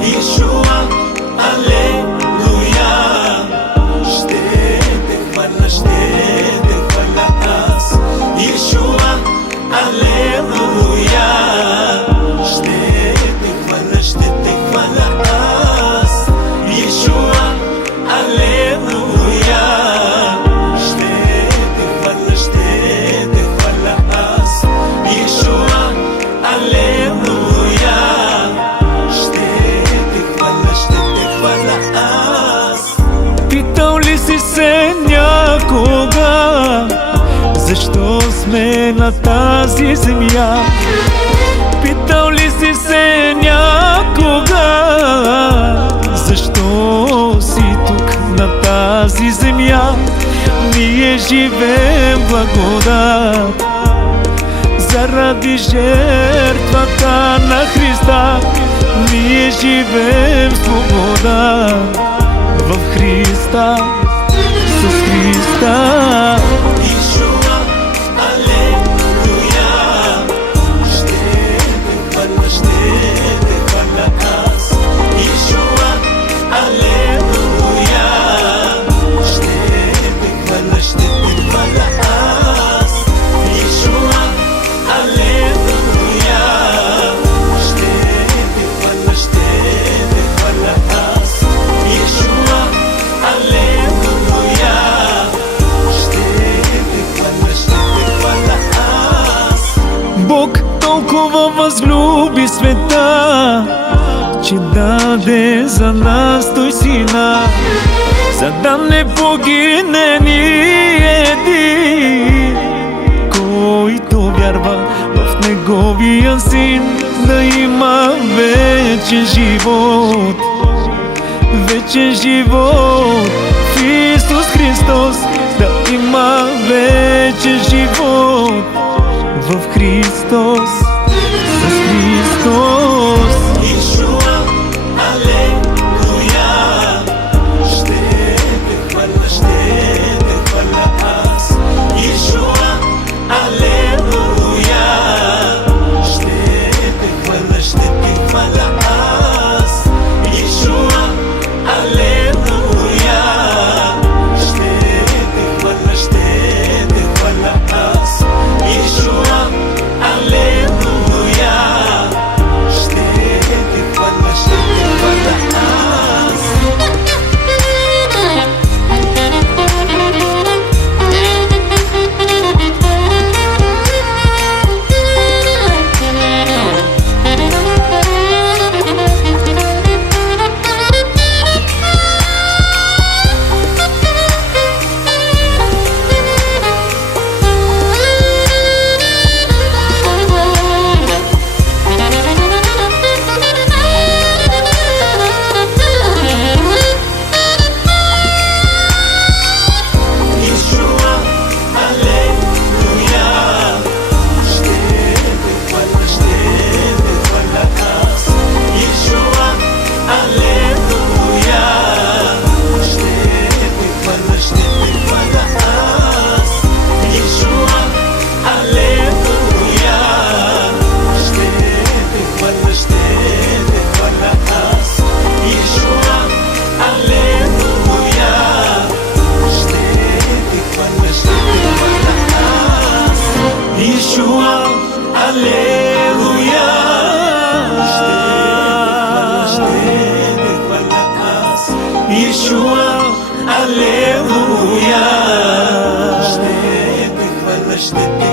Yeshua, Алелуя. Ще те хваля, ще те хваля аз. Yeshua, Алелуя. Ще те хваля, ще те хваля аз. Yeshua, Алелуя. Ще те хваля, ще те хваля аз. Yeshua, Алелуя. Ще те хваля, ще те хваля аз. Питал ли си се някога защо сме на тази земя? Питал ли си се някога защо си тук на тази земя? Ние живеем благодат заради жертвата на Христа. Ние живеем свобода в Христа, с Христа. Yeshua, Алелуя. Ще те хваля, ще те хваля аз. Yeshua, Алелуя. Ще те хваля, ще те хваля аз. Yeshua, Алелуя. Ще те хваля, ще те хваля аз. Yeshua, Алелуя. Ще те хваля, ще те хваля аз. Бог толкова възлюби света, че даде за нас Той Сина, за да не погине ни един, който вярва в Неговия Син, да има вечен живот. Вечен живот в Исус Христос, да има вечен живот в Христос, с Христос. Yeshua, Алелуя. Ще те хваля, ще те хваля аз. Yeshua, Алелуя. Ще те хваля, ще те хваля аз. Yeshua, Алелуя. Ще те хваля, ще те хваля аз. Yeshua, Алелуя. Ще те хваля, ще те хваля аз. Yeshua, Алелуя. Ще те хваля, ще те хваля аз. Yeshua, Алелуя. Ще те хваля, ще те хваля аз. Yeshua, Алелуя. Ще те хваля, ще те хваля аз. Yeshua, Алелуя. Ще те хваля, ще те хваля аз. Yeshua, Алелуя. Ще те хваля, ще те хваля аз. Yeshua, Алелуя. Ще те хваля, ще те